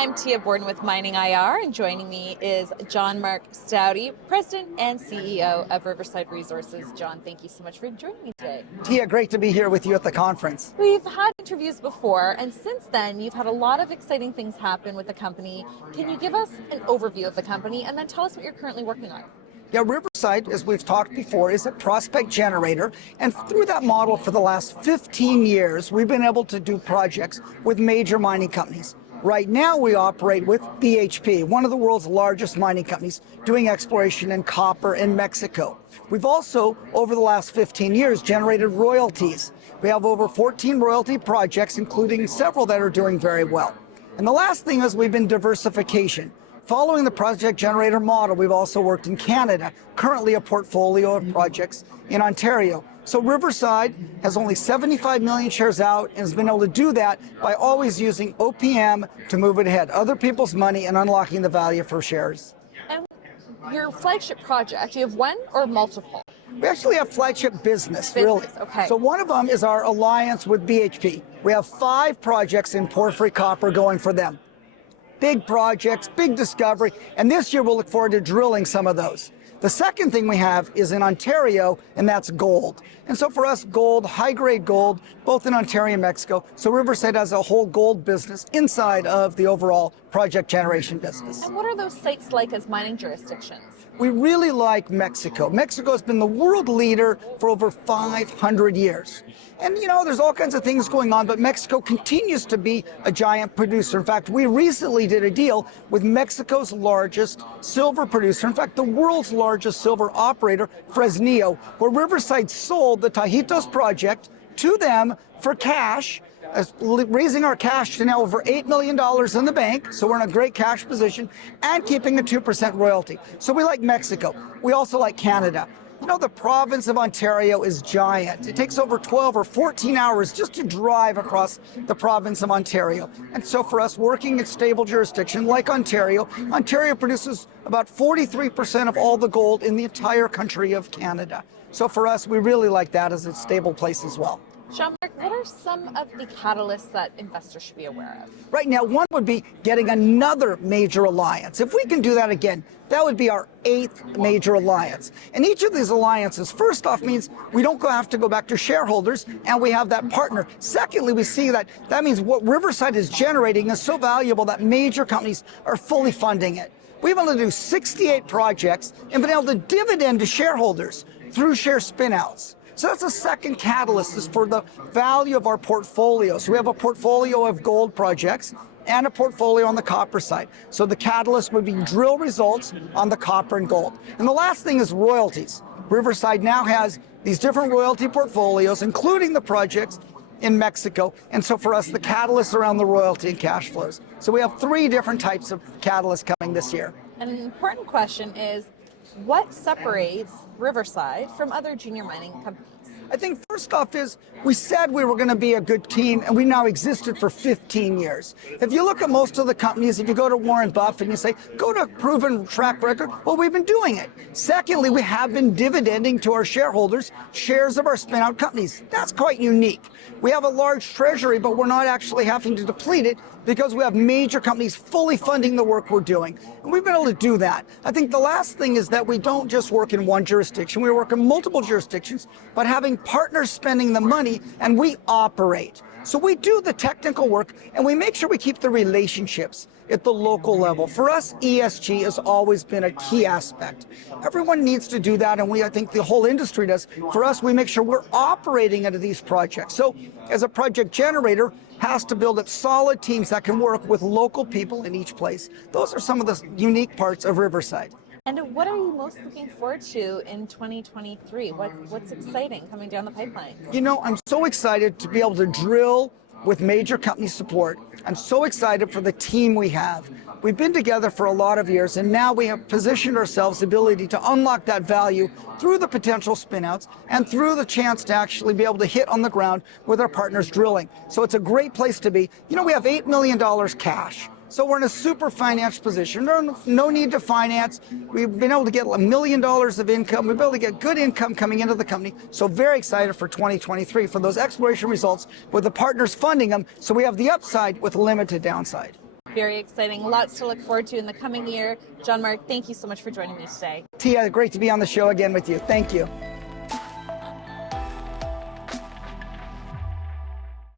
I'm Tia Borden with MiningIR, and joining me is John-Marc Staude, President and CEO of Riverside Resources. John, thank you so much for joining me today. Tia, great to be here with you at the conference. We've had interviews before, and since then, you've had a lot of exciting things happen with the company. Can you give us an overview of the company, and then tell us what you're currently working on? Yeah, Riverside, as we've talked before, is a prospect generator, and through that model for the last 15 years, we've been able to do projects with major mining companies. Right now, we operate with BHP, one of the world's largest mining companies, doing exploration in copper in Mexico. We've also, over the last 15 years, generated royalties. We have over 14 royalty projects, including several that are doing very well. And the last thing is we've been diversification. Following the project generator model, we've also worked in Canada, currently a portfolio of projects in Ontario. So Riverside has only 75 million shares out and has been able to do that by always using OPM to move it ahead, other people's money and unlocking the value for shares. And your flagship project, you have one or multiple? We actually have flagship business, really. Okay. So one of them is our alliance with BHP. We have 5 projects in porphyry copper going for them. Big projects, big discovery, and this year we'll look forward to drilling some of those. The second thing we have is in Ontario, and that's gold. And so for us, gold, high-grade gold, both in Ontario and Mexico. So Riverside has a whole gold business inside of the overall project generation business. And what are those sites like as mining jurisdictions? We really like Mexico. Mexico has been the world leader for over 500 years. And you know, there's all kinds of things going on, but Mexico continues to be a giant producer. In fact, we recently did a deal with Mexico's largest silver producer, in fact, the world's largest silver operator, Fresnillo, where Riverside sold the Tajitos project to them for cash, raising our cash to now over $8 million in the bank, so we're in a great cash position, and keeping a 2% royalty. So we like Mexico. We also like Canada. You know, the province of Ontario is giant. It takes over 12 or 14 hours just to drive across the province of Ontario. And so for us, working in stable jurisdiction like Ontario, Ontario produces about 43% of all the gold in the entire country of Canada. So for us, we really like that as a stable place as well. Jean-Marc, what are some of the catalysts that investors should be aware of? Right now, one would be getting another major alliance. If we can do that again, that would be our 8th major alliance. And each of these alliances, first off, means we don't have to go back to shareholders and we have that partner. Secondly, we see that means what Riverside is generating is so valuable that major companies are fully funding it. We've been able to do 68 projects and been able to dividend to shareholders through share spinouts. So that's a second catalyst, is for the value of our portfolio. So we have a portfolio of gold projects and a portfolio on the copper side. So the catalyst would be drill results on the copper and gold. And the last thing is royalties. Riverside now has these different royalty portfolios, including the projects in Mexico. And so for us, the catalysts around the royalty and cash flows. So we have 3 different types of catalysts coming this year. And an important question is, what separates Riverside from other junior mining companies? I think first off is we said we were going to be a good team, and we now existed for 15 years. If you look at most of the companies, if you go to Warren Buffett and you say, go to proven track record, well, we've been doing it. Secondly, we have been dividending to our shareholders shares of our spin-out companies. That's quite unique. We have a large treasury, but we're not actually having to deplete it because we have major companies fully funding the work we're doing. And we've been able to do that. I think the last thing is that we don't just work in one jurisdiction. We work in multiple jurisdictions, but having partners spending the money, and we operate. So we do the technical work, and we make sure we keep the relationships at the local level. For us, ESG has always been a key aspect. Everyone needs to do that, and I think the whole industry does. For us, we make sure we're operating into these projects. So as a project generator, has to build up solid teams that can work with local people in each place. Those are some of the unique parts of Riverside. And what are you most looking forward to in 2023? What's exciting coming down the pipeline? You know, I'm so excited to be able to drill with major company support. I'm so excited for the team we have. We've been together for a lot of years, and now we have positioned ourselves the ability to unlock that value through the potential spinouts and through the chance to actually be able to hit on the ground with our partners drilling. So it's a great place to be. You know, we have $8 million cash. So we're in a super financial position. No need to finance. We've been able to get $1 million of income. We've been able to get good income coming into the company. So very excited for 2023 for those exploration results with the partners funding them. So we have the upside with limited downside. Very exciting. Lots to look forward to in the coming year. John Mark, thank you so much for joining me today. Tia, great to be on the show again with you. Thank you.